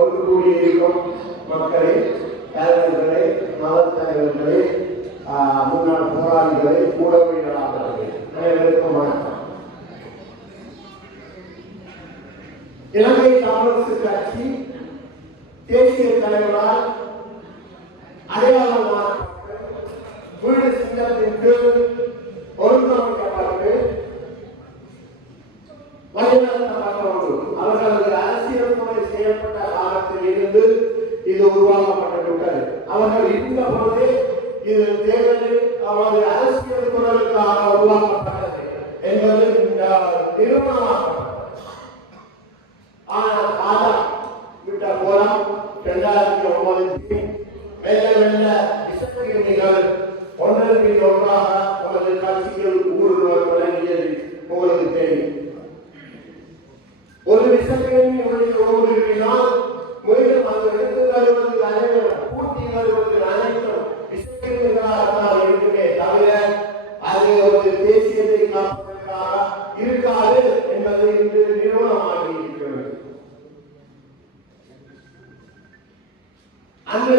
ஒன்று கூடியிருக்கும் மக்களே, தலைவர்களே, மத தலைவர்களே, முன்னாள் போராளிகளை, ஊடகவியலாளர்களே, அனைவருக்கும் வணக்கம். இலங்கை காங்கிரஸ் கட்சி தேசிய தலைவரால் அடையாளமான வீடு சின்னத்தின் கீழ் ஒழுங்கமைக்கப்பட்டு வழிநடத்தப்பட்டோடு அவர்களது அரசியல் முறை செய்யப்பட்ட காலத்தில் இருந்து இது உருவாக்கப்பட்டுவிட்டது. அவர்கள் இருந்த போதே இது தேர்தலில் அவரது அரசியல் குரலுக்காக உருவாக்கப்பட்டது என்பது நிறுவனமாக்கப்பட்டது. ஆனால் காலம் விட்ட கோலம் 2009 வெள்ள வெள்ள விசைகள் ஒன்றன் பின் ஒன்றாக நமது கட்சியில் ஊடுருவல் தொடங்கியது உங்களுக்கு தெரியும். ஒரு விசையின் ஊடுருவினால் மீண்டும் அந்த எடுத்து வருவது அனைவரும் பூட்டி வருவது அனைத்தும் விசைகளாகத்தான் இருக்குமே தவிர அது ஒரு தேசியத்தை காப்பதற்காக இருக்காது என்பது இன்று நிறுவனமாகி இருக்கிறது. அன்று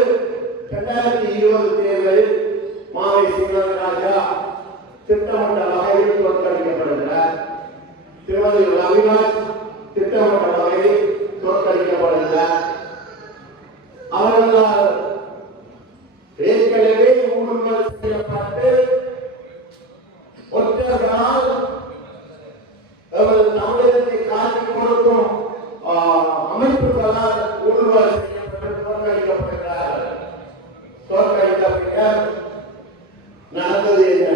2020 தேர்தலில் மாவை சீனிவாசராஜா திட்டமிட்ட வகையில் தோற்கடிக்கப்படுகிறார். திருமதி ரவிராஜ் திட்டமிட்ட வகையில் தோற்கடிக்கப்படுகிறார். அவர்களால் ஏற்கனவே ஊடுருவல் செய்யப்பட்டு ஒற்றர்களால் தமிழகத்தை காட்டிக் கொடுக்கும் அமைப்புகளால் ஊடுருவல் செய்யப்பட்டு தோற்கடிக்கப்படுகிறார்கள். தோற்கடித்த பின்னர் நடந்தது என்ன?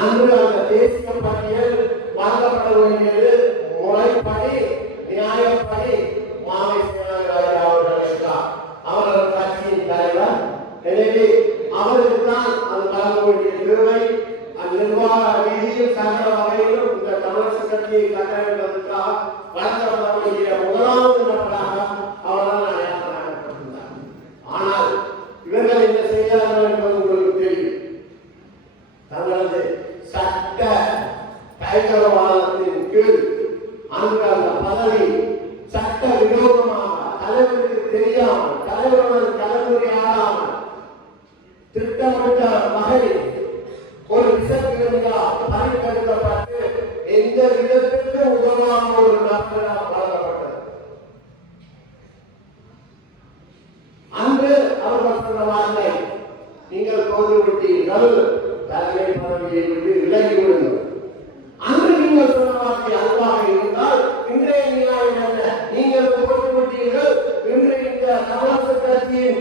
அன்று அந்த தேசிய பட்டியல் வழங்கப்பட வேண்டியது முறைப்படி நியாயப்படி மாவை சீனிவாசராஜா அவர்களுக்கு அவர்கள் கட்சியின் தலைவர். எனவே அவருக்கு தான் அது வழங்க வேண்டிய தேவை. நிர்வாக ரீதியில் சகல வகையிலும் இந்த தமிழக கட்சியை கட்டமைப்பதற்காக வழங்கப்பட வேண்டிய முதலாவது நபராக அவரால் அடையாளப்படுத்தினார். ஆனால் இவர்கள் என்ன செய்தார்கள் என்பது உங்களுக்கு தெரியும். தங்களது சட்ட கைகரவாதத்தின் கீழ் அங்கு அந்த பதவி சட்ட விரோதமாக தலைவருக்கு தெரியாமல் தலைவருடன் கலந்துரையாடாமல் திட்டமிட்ட வகையில் ஒரு விசையாக பறிக்கெடுக்கப்பட்டு எந்த விதத்திற்கு உதவான ஒரு நபராக வழங்கப்பட்டது. அன்று அவர்கள் சொன்ன வார்த்தை, நீங்கள் தோல்விவிட்டீர்கள், தலைமை பதவியை விட்டு விலகிவிடுங்கள். அன்று நீங்கள் சொன்ன வார்த்தை அதுவாக இருந்தால் இன்றைய நியாயம் என்ன? நீங்கள் தோல்விவிட்டீர்கள், இன்று இந்த தமிழக கட்சியின்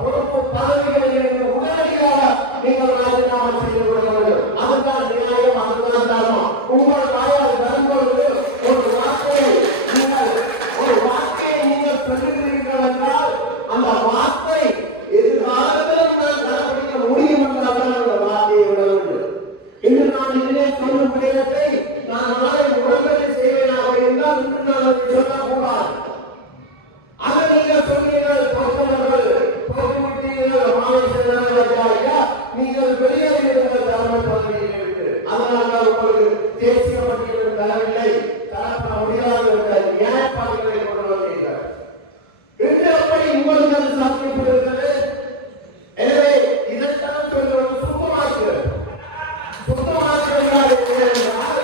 பொறுப்பு பதவிகளை உடனடியாக நீங்கள் ராஜினாமா செய்து கொள்ள வேண்டும். அதுதான் நியாயம், அதுதான் தர்மம். உங்கள் வாயால் வரும்பொழுது ஒரு வார்த்தையை நீங்கள் சொல்லுகிறீர்கள் என்றால் அந்த வார்த்தை எதிர்காலத்தில் நான் கடைபிடிக்க முடியும் என்றால் அந்த வார்த்தையை விட வேண்டும். இன்று நான் இதிலே சொல்லும் விடயத்தை நான் நாளை உடம்பை செய்வேனாக இருந்தால் இன்று நான் அதை சொல்லக்கூடாது. அதை நீங்கள் சொன்னீர்கள், நீங்கள் வெளியேறுங்கள் தலைமை பதவியில் இருந்து. அதனால் உங்களுக்கு தேசிய பட்டியலில் தரவில்லை, தரப்பட முடியாது என்ற நியாயப்பாடுகளை கொண்டு வந்தீர்கள். இன்று அப்படி உங்களுக்கு அது சாத்தியப்படுகிறது. எனவே இதைத்தான் சொல்வது சுத்தமாக்குகிறது. சுத்தமாக்குவதால் என்றால்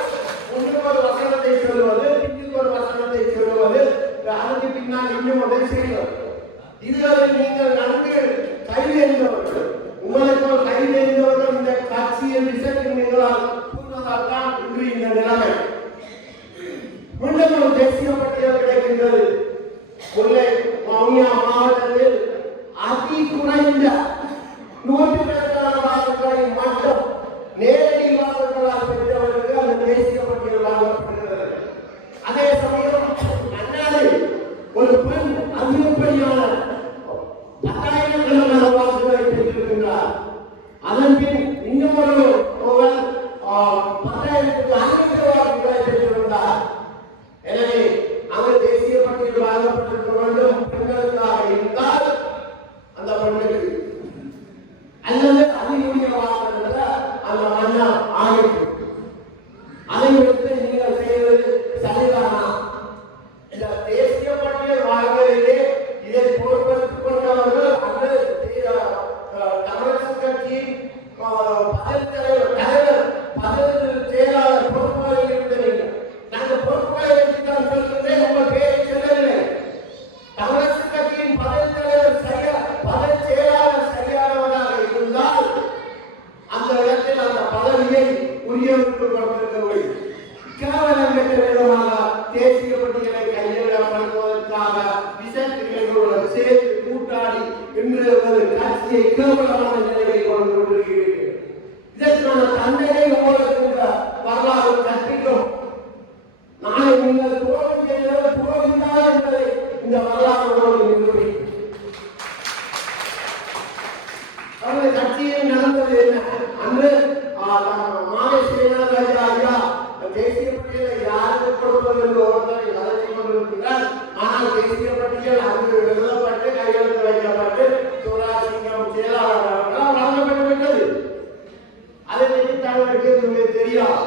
முன்னுக்கு ஒரு வசனத்தை சொல்வது, பின்னுக்கு ஒரு வசனத்தை சொல்வது, அதுக்கு பின்னால் இன்னும் ஒன்றை செய்வது. இதுவரை நீங்கள் நன்கு கைதேர்ந்தவர்கள், உங்களுக்கு கைதேர்ந்தவர்கள் இந்த கட்சியின் விசையின் மீதால் கூறுவதால் தான் இன்று இந்த நிலைமை. மீண்டும் ஒரு தேசிய பட்டியல் கிடைக்கின்றது. முல்லை வவுனியா மாவட்டத்தில் அதி குறைந்த 100 வாக்குகளை மட்டும் நேரடி வாக்குகளால் பெற்றவர்களுக்கு அந்த தேசிய பட்டியல் வழங்கப்படுகிறது. அதே சமயம் அண்ணாவில் ஒரு பெண் அதிகப்படியான 10,000 வாக்குகளை பெற்றிருக்கின்றார். அதன் பின் இன்னும் ஒரு 10,000 வாக்குகளை பெற்றிருந்தார். எனவே அங்கு தேசிய பட்டியல் வழங்கப்பட்டிருக்க வேண்டும். பெண்களுக்காக இருந்தால் அந்த பெண்ணுக்கு அல்லது அதிகூடிய வாக்குகள் இன்று ஒரு கட்சியை கேவலமான நிலையை கொண்டு கொண்டிருக்கிறீர்கள். இதற்கான தண்டனை உங்களுக்கு வரலாறு கற்பிக்கும். நாளை நீங்கள் துரோகம் செய்தவர் துரோகிந்தார் என்பதை இந்த வரலாறு உங்களுக்கு நிரூபிக்கும். அவருடைய கட்சியில் நடந்தது என்ன? அன்று மாலை ஸ்ரீநாதராஜா ஐயா தேசிய பட்டியலை யாருக்கு கொடுப்பது என்று ஒருவரை வளர்ச்சி கொண்டிருக்கிறார். ஆனால் தேசிய பட்டியல் அங்கு எழுதப்பட்டு கையெழுத்து வைக்கப்பட்டு சிவராஜசிங்கம் செயலாளர் வழங்கப்பட்டு விட்டது. அதை பற்றி தங்களுக்கு தெரியாது.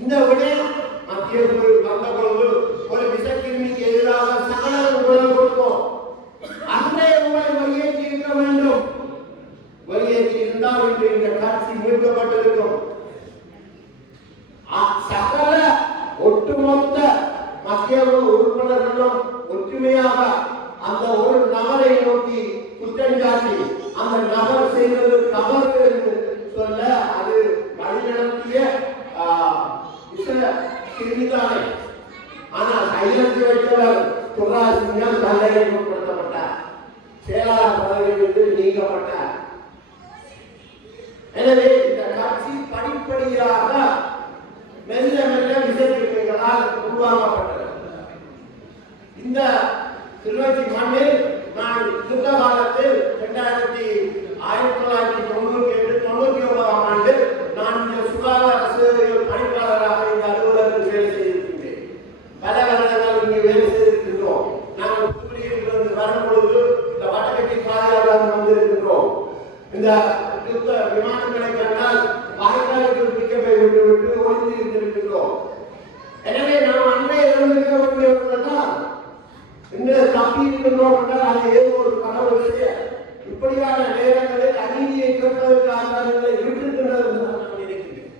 இந்த விடயம் மத்திய குழு வந்த பொழுது ஒரு விஷக்கிருமிக்கு எதிராக சகல குரல் கொடுத்தோம். அன்றைய உங்களை வெளியேற்றி இருக்க வேண்டும். வெளியேற்றி இருந்தால் இன்று இந்த காட்சி மீட்கப்பட்டிருக்கும். சகல ஒட்டுமொத்த மத்திய உறுப்பினர்களும் ஒற்றுமையாக அந்த ஒரு நபரை நோக்கி குற்றம் சாட்டி அந்த நபர் செய்வது தவறு என்று சொல்ல அது வழிநடத்திய சிறிதானே. ஆனால் கையெழுத்து வைத்தவர் சிவராஜசிங்கம் தண்டனைக்கு உட்படுத்தப்பட்டார். செயலாளர் பதவியிலிருந்து நீக்கப்பட்டார். எனவே இந்த காட்சி படிப்படியாக மெல்ல மெல்ல விசைப்பிள்ளைகளால் உருவாக்கப்பட்டது. இந்த கிளிநொச்சி மண்ணில் நான் யுத்த காலத்தில் 1998-99 நான் இந்த சுகாதார சேவையில் பணிப்பாளராக இந்த அலுவலகத்தில் வேலை செய்திருக்கின்றேன். பல வருடங்கள் இங்கே வேலை செய்திருக்கின்றோம். நாங்கள் புதுப்பிலிருந்து வரும்பொழுது இந்த வடகட்டி பாதையாளர் வந்திருக்கின்றோம். இந்த யுத்த விமானங்களை கண்டால் வாய்க்காலுக்கு பிடிக்கப்பை விட்டு ஒழித்து இருந்திருக்கின்றோம். எனவே நாம் அன்றைய இருந்திருக்க வேண்டியவர்கள் இன்று தப்பி இருக்கின்றோம் என்றால் அது ஏதோ ஒரு கனவு செய்ய இப்படியான நேரங்களில் அநீதியை கேட்பதற்காக விட்டிருக்கின்றது என்று நான் நினைக்கிறேன்.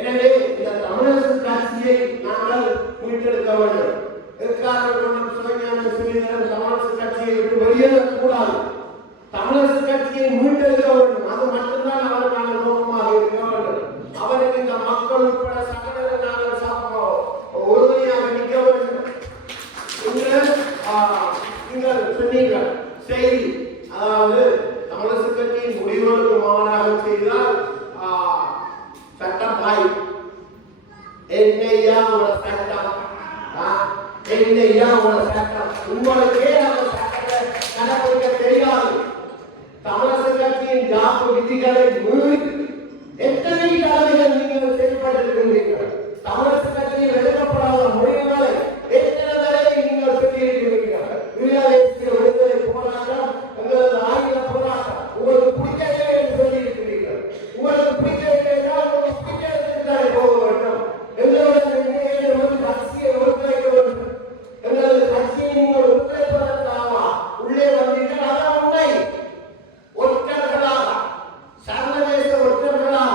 எனவே இந்த தமிழரசு கட்சியை நாங்கள் மீட்டெடுக்க வேண்டும். எதற்காக சிவஞான ஸ்ரீதரன் தமிழரசு கட்சியை விட்டு வெளியேறக்கூடாது. தமிழரசு கட்சியை மீட்டெடுக்க வேண்டும். அது மட்டும்தான் அவருக்கான நோக்கமாக இருக்க வேண்டும். அவருக்கு இந்த மக்கள் உட்பட சகல நாங்கள் உறுதியாக நிற்க வேண்டும். நீங்கள் சொன்னீர்கள் செய்தி, அதாவது தமிழரசு கட்சியின் முடிவுகளுக்கு மாறாக செய்தால் சட்டம் பாய் என்னையா உங்களோட சட்டம் என்னையா உங்களோட சட்டம் உங்களுக்கே அந்த சட்டத்தை கடைபிடிக்க தெரியாது. தமிழரசு கட்சியின் ஜாப்பு விதிகளை மீறி எத்தனை தடவைகள் நீங்கள் செயல்பட்டிருக்கிறீர்கள். தமிழரசு கட்சியில் எடுக்கப்படாத முடிவுகளை எத்தனை தடவை நீங்கள் சொல்லியிருக்கிறீர்கள். விடுதலை போராட்டம் எங்களது ஆயுத போராட்டம் உங்களுக்கு பிடிக்கவில்லை என்று சொல்லியிருக்கிறீர்கள். உங்களுக்கு பிடிக்கவில்லை என்றால் உங்களுக்கு பிடிக்காத போக வேண்டும். எங்களுடைய கட்சியை ஒருங்கிணைக்க வேண்டும். எங்களது கட்சியை நீங்கள் ஒருங்கிணைப்பதற்காக உள்ளே வந்தீர்கள். அதான் உண்மை. ஒற்றர்களாக சர்வதேச ஒற்றர்களாக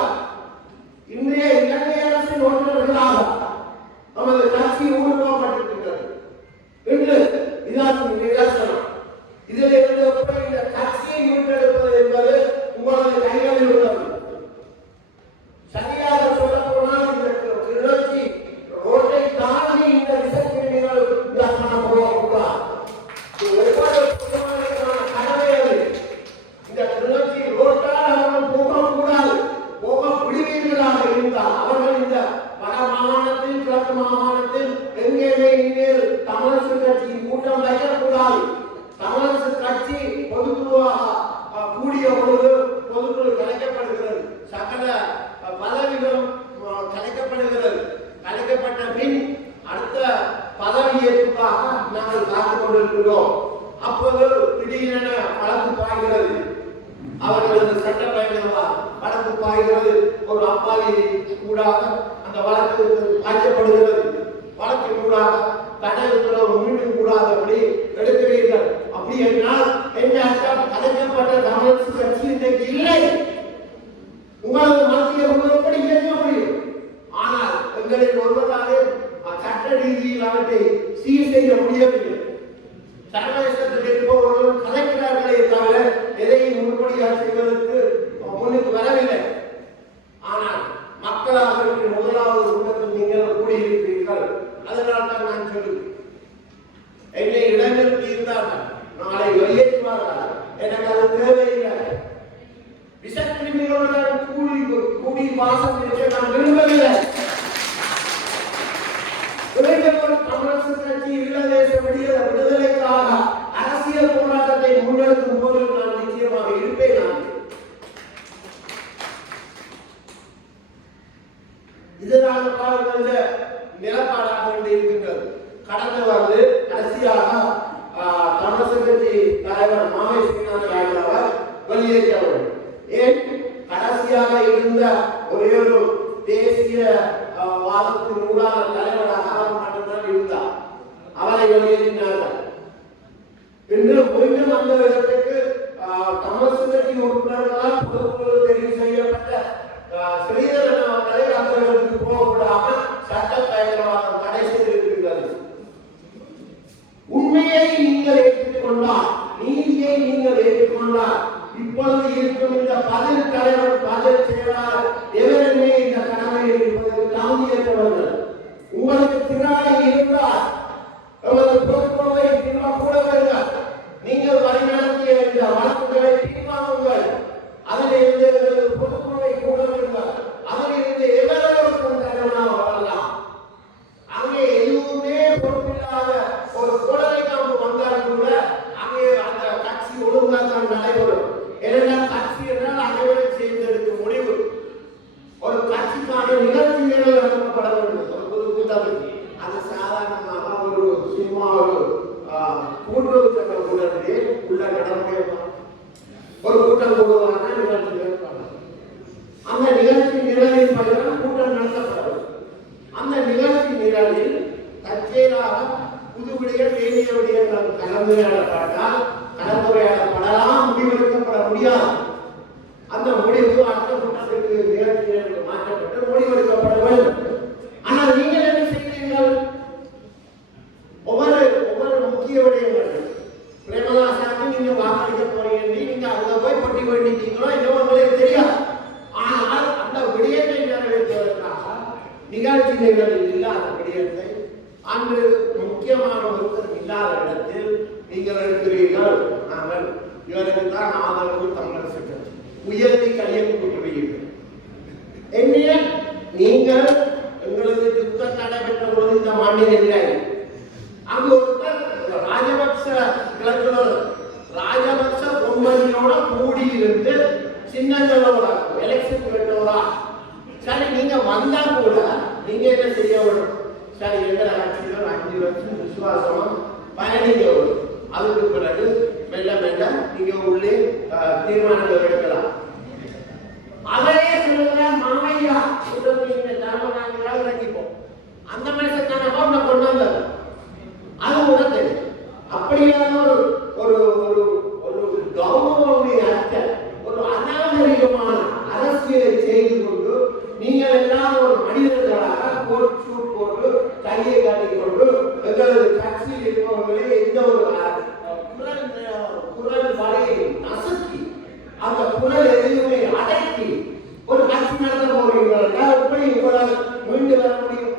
இன்றைய இலங்கை அரசின் ஒற்றர்களாக நமது கட்சி ஊடுருவப்பட்டிருக்கிறது. இன்று இதான் நிதர்சனம். இதில் இருந்து எப்படி இந்த கட்சியை மீட்டெடுப்பது என்பது உங்களது கைகளில் உள்ளது. சரியாக சொல்ல போனால் இந்த கிளிநொச்சி ரோட்டை தாண்டி இந்த விசக்கிருமிகள் போகக்கூடாது. ஒவ்வொரு குடும்பங்களுக்கான கடமை அது. இந்த கிளிநொச்சி ரோட்டால் அவர்கள் போகக்கூடாது. போக விடுவீர்களாக இருந்தால் அவர்கள் இந்த வட மாகாணத்தில் கிழக்கு மாகாணத்தில் எங்கேயுமே இனிமேல் தமிழரசு கட்சியின் கூட்டம் வைக்கக்கூடாது. தமிழரசு கட்சி பொதுக்குழுவாக கூடிய பொழுது பொதுக்குழு கலைக்கப்படுகிறது. சகல பதவிகளும் கலைக்கப்படுகிறது. கலைக்கப்பட்ட பின் அடுத்த பதவியேற்புக்காக நாங்கள் காத்துக் கொண்டிருக்கிறோம். அப்போது திடீரென வழக்கு பாய்கிறது. அவர்களது சட்ட பயணங்களால் வழக்கு பாய்கிறது. ஒரு அப்பாவி கூடாக அந்த வழக்கு பாய்ச்சப்படுகிறது. வழக்கு கூடாக தடை உத்தரவு மீண்டும் கூடாதபடி எடுக்கிறீர்கள். அப்படி என்றால் என்ன அர்த்தம்? கலைக்கப்பட்ட தமிழரசு கட்சி இன்றைக்கு இல்லை. உங்களது மத்திய எப்படி இயக்க முடியும்? ஆனால் எங்களில் ஒருவராலே சட்ட ரீதியில் அவற்றை சீர் செய்ய முடியவில்லை. சர்வதேசத்தில் இருப்பவர்களும் கலைக்கிறார்களே தவிர எதையும் முன்படியாக செய்வதற்கு முன்னுக்கு வரவில்லை. ஆனால் மக்களாக முதலாவது கூட்டத்தில் நீங்கள் கூடியிருக்கிறீர்கள். அதனால் தான் நான் சொல்லுவேன், என்னை இடநிறுத்தி இருந்தார்கள். நாளை வெளியேற்றுவார்கள். எனக்கு அது தேவையில்லை. விஷக்கிருமிகளுடன் கூடி வாசம் இருக்க நான் விரும்பவில்லை. தமிழரசு கட்சி ஈழதேச விடுதலைக்காக அரசியல் போராட்டத்தை முன்னெடுக்கும் போது நான் நிச்சயமாக இருப்பேன். இதுதான் நிலப்பாடாக இருக்கின்றது. கடந்த வந்து கடைசியாக தமிழரசு கட்சி தலைவர் மாவை சீனான் அவர் வெளியேற்றவர். ஏன் கடைசியாக இருந்த ஒரே ஒரு தேசிய வாதத்தின் ஊடான தலைவராக அவர் மட்டும்தான் இருந்தார். அவரை வெளியேற்றினார்கள். இன்று மீண்டும் அந்த இடத்துக்கு தமிழரசு கட்சி உறுப்பினர்களால் பொதுக்குழு தெரிவு செய்யப்பட்ட ஸ்ரீதரன் அவர்களை அந்த இடத்துக்கு போகக்கூடாமல் சட்ட பயங்கரவாதம் தடை செய்திருக்கின்றது. உண்மையை நீங்கள் ஏற்றுக்கொண்டால், நீதியை நீங்கள் ஏற்றுக்கொண்டால், இப்பொழுது இருக்கும் இந்த பதில் தலைவர் பதில் செயலாளர் எவருமே இந்த கடமையில் இருப்பதற்கு தாங்கியவர்கள். உங்களுக்கு திராணி இருந்தால் எமது பொறுப்பை கூட வருங்கள். நீங்கள் வழிநடத்திய இந்த வழக்குகளை தீர்மானங்கள் அதிலிருந்து பொறுப்புகளை கூட வருங்கள். அதிலிருந்து எவரும் தலைவனாக வரலாம். அங்கே எதுவுமே பொறுப்பில்லாத ஒரு குழந்தை காம்பு வந்தால் கூட அங்கே அந்த கட்சி ஒழுங்காக நடைபெறும். ஏனென்றால் கட்சி என்றால் அனைவரும் சேர்ந்தெடுக்க முடிவு. ஒரு கட்சிக்கான நிகழ்ச்சிகள் நடத்தப்பட வேண்டும். ஒரு பொது கூட்டம் அது சாதாரணமாக ஒரு சும்மா ஒரு கூட்டுறவு சட்டம் கூட்டத்திலே உள்ள நடைமுறை ஒரு கூட்டம் கூடுவான நிகழ்ச்சிகள் அந்த நிகழ்ச்சி நிரலின் பயிலும் கூட்டம் நடத்தப்படும். அந்த நிகழ்ச்சி நிரலில் தற்செயலாக புதுவிடிகள் வேண்டிய விடயங்கள் கலந்துரையாடப்பட்டால் கலந்துரையாடப்படலாம், முடிவெடுக்கப்பட முடியாது. அந்த முடிவு அடுத்த கூட்டத்திற்கு நிகழ்ச்சிகளுக்கு மாற்றப்பட்டு முடிவெடுக்கப்பட வேண்டும். ஆனால் நீங்கள் என்ன செய்கிறீர்கள்? ஒவ்வொரு முக்கிய விடயங்கள் பிரேமதாசாவுக்கு நீங்க வாக்களிக்க போறீங்க, நீங்க அங்க போய் பட்டி வேண்டிட்டீங்களோ இன்னும் உங்களுக்கு தெரியாது. ஆனால் அந்த விடயத்தை நிறைவேற்றுவதற்காக நிகழ்ச்சி நிகழ்வில் இல்லாத விடயத்தை அன்று முக்கியமான ஒருத்தர் இல்லாத இடத்தில் நீங்கள் இருக்கிறீர்கள். நாங்கள் இவருக்கு தான் ஆதரவு தமிழரசு கட்சி உயர்த்தி கையெழுத்திடுவீர்கள். என்ன நீங்கள் எங்களது யுத்தம் நடைபெற்ற போது இந்த மண்ணில் இல்லை. அங்கு ஒருத்தர் ராஜபக்ச கிளர்ச்சியோட ராஜபக்ச பொம்மனியோட கூடியிருந்து சின்னங்களோட எலெக்ஷன் பெற்றோரா. சரி, நீங்க வந்தா கூட நீங்க என்ன செய்ய வேணும்? சரி, எங்களை கட்சியில் 5 வருஷம் விசுவாசமா பயணிக்க வரும். அதுக்கு பிறகு மெல்ல மெல்ல நீங்க உள்ளே தீர்மானங்கள் எடுக்கலாம். அதையே சொல்லுங்க மாமையா தர்மநாயகராக இறங்கிப்போம். அந்த மனுஷன் தானே கொண்டு வந்தது. அது உணர்ந்து அப்படியான ஒரு ஒரு ஒரு கௌரவமுடைய அர்த்தம் ஒரு அநாகரிகமான அரசியலை செய்து கொண்டு நீங்கள் எல்லாம் ஒரு மனிதர்களாக போட்டு கையை காட்டிக்கொண்டு எங்களது கட்சியில் இருப்பவர்களே எந்த ஒரு குரல் வலையை நசுக்கி அந்த குரல் எதுவுமே அடக்கி ஒரு கட்சி நடத்த போகிறீர்கள். எப்படி உங்களால் மீண்டு வர முடியும்?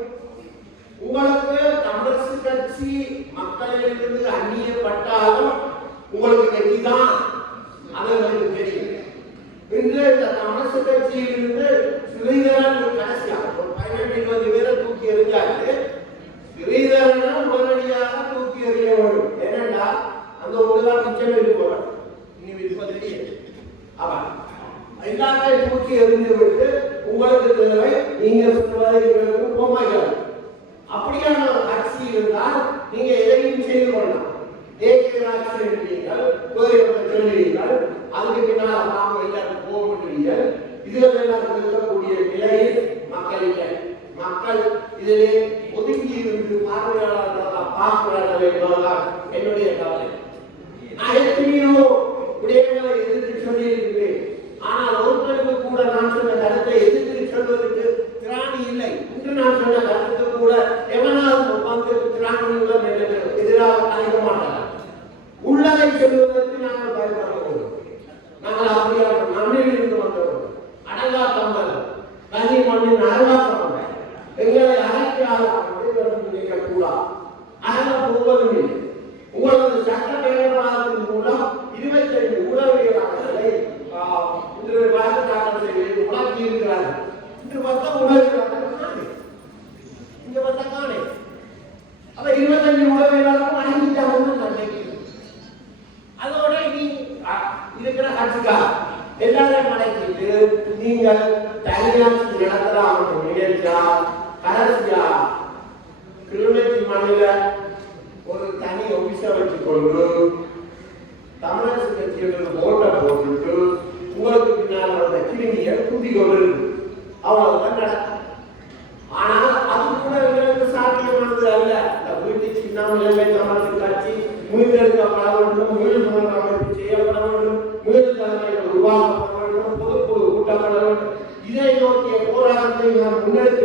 உங்களுக்கு தமிழரசு கட்சி மக்களிலிருந்து அந்நியப்பட்டாலும் உங்களுக்கு வெற்றிதான். அது உங்களுக்கு தெரியும். இன்று இந்த தமிழரசு கட்சியிலிருந்து ஸ்ரீதரன் கடைசியாக ஒரு 18-20 பேரை தூக்கி எறிஞ்சாரு. ஸ்ரீதரனை உடனடியாக தூக்கி எறிய வேண்டும். ஏனென்றா அந்த ஒன்றுதான் மிச்சம் இருப்போம். இனி இருப்பது தெரியும். அவன் எல்லாத்தையும் தூக்கி எறிந்து விட்டு உங்களுக்கு தேவை நீங்க சொல்வதை போமாய்கள். அப்படியான ஒரு கட்சி இருந்தால் நீங்க எதையும் செய்து கொள்ளலாம். தேசிய ஆட்சி எடுக்கிறீர்கள், சொல்லுவீர்கள், அதுக்கு பின்னால் நாம் எல்லாரும் போகிறீர்கள். இதுல எல்லாம் இருக்கக்கூடிய நிலையில் மக்கள் இல்லை. மக்கள் இதிலே ஒதுங்கி இருந்து பார்வையாளர்களாக பார்க்கிறார்கள் என்பதுதான் என்னுடைய கவலை. நான் எத்தனையோ விடயங்களை எதிர்த்து சொல்லியிருக்கிறேன். ஆனால் ஒருத்தருக்கு கூட நான் சொன்ன கருத்தை எதிர்த்து சொல்வதற்கு திராணி இல்லை. இன்று நான் சொன்ன கருத்து கூட எவனாவது வந்து திராணியுடன் எதிராக அழைக்க மாட்டார். உள்ளதை சொல்வதற்கு நாங்கள் பயன்படுவோம். நாங்கள் அப்படியான மண்ணில் இருந்து வந்தவர்கள், அடங்கா தம்பல் கனி மண்ணின் அழகா தம்பல் எங்களை அழைக்காத நினைக்கக்கூடாது. அழக போவதும் இல்லை. உங்களது சட்ட மேம்பாட்டின் மூலம் 25 உளவியலாளர்களை இன்று வழக்கு தாக்கல் செய்து உணர்த்தி இருக்கிறார்கள். இன்று மொத்தம் உளவியலாளர்கள் இங்க வந்த காணே அப்ப 25 உளவியலாளர்கள் அணிஞ்சிட்டாங்கன்னு நான் நினைக்கிறேன். அதோட நீ இருக்கிற கட்சிக்கா எல்லாரையும் அடைச்சிட்டு நீங்கள் தனியாட்சி நடத்தலாம் நினைச்சா கடைசியா கிளிநொச்சி மண்ணில ஒரு தனி ஆபீஸை வச்சுக்கொண்டு தமிழரசு கட்சிகளுக்கு ஓட்டை போட்டுட்டு உங்களுக்கு பின்னால் வந்த கிளினியை கூட்டி கொண்டு அவ்வளவுதான் நடக்கும். ஆனால் அது கூட எங்களுக்கு சாத்தியமானது அல்ல. இந்த வீட்டு சின்னமலை தமிழரசு கட்சி மீண்டெடுக்கப்பட வேண்டும், மீள் அமைப்பு செய்யப்பட வேண்டும், மீள் தலைமைகள் உருவாக்கப்பட வேண்டும், பொதுக்குழு கூட்டப்பட வேண்டும். இதை நோக்கிய போராட்டத்தை நாம் முன்னெடுத்து